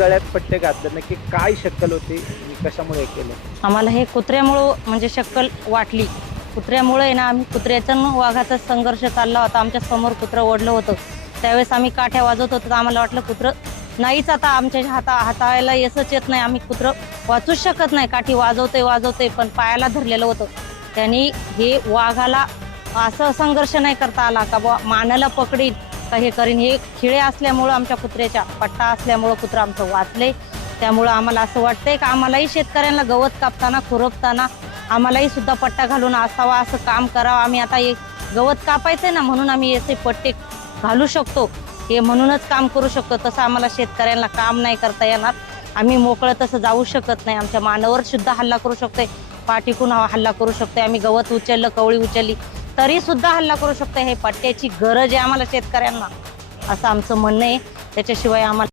गळ्यात पट्टे घातले, नक्की काय शक्कल होती आणि कशामुळे केलं? आम्हाला हे कुत्र्यामुळं म्हणजे शक्कल वाटली. कुत्र्यामुळे आहे ना, आम्ही कुत्र्याचा न वाघाचा संघर्ष चालला होता. आमच्या समोर कुत्रं ओढलं होतं. त्यावेळेस आम्ही काठ्या वाजवत होतो, तर आम्हाला वाटलं कुत्रं नाहीच आता आमच्या हाताळायला यशच येत नाही. आम्ही कुत्रं वाचूच शकत नाही. काठी वाजवते पण पायाला धरलेलं होतं. त्यांनी हे वाघाला असं संघर्ष नाही करता आला का बुवा मानाला पकडीन का हे करीन. हे खिळे असल्यामुळं आमच्या कुत्र्याच्या पट्टा असल्यामुळं कुत्रं आमचं वाचले. त्यामुळं आम्हाला असं वाटतंय का आम्हालाही शेतकऱ्यांना गवत कापताना खुरपताना आम्हालाही सुद्धा पट्टा घालून असावा, असं काम करावं. आम्ही आता एक गवत कापायचंय ना, म्हणून आम्ही असे पट्टे घालू शकतो, हे म्हणूनच काम करू शकतो. तसं आम्हाला शेतकऱ्यांना काम नाही करता येणार. आम्ही मोकळं तसं जाऊ शकत नाही. आमच्या मानावर सुद्धा हल्ला करू शकतोय, पाठीकून हल्ला करू शकतोय. आम्ही गवत उचललं, कवळी उचलली तरी सुद्धा हल्ला करू शकतोय. हे पट्ट्याची गरज आहे आम्हाला शेतकऱ्यांना, असं आमचं म्हणणं आहे. त्याच्याशिवाय आम्हाला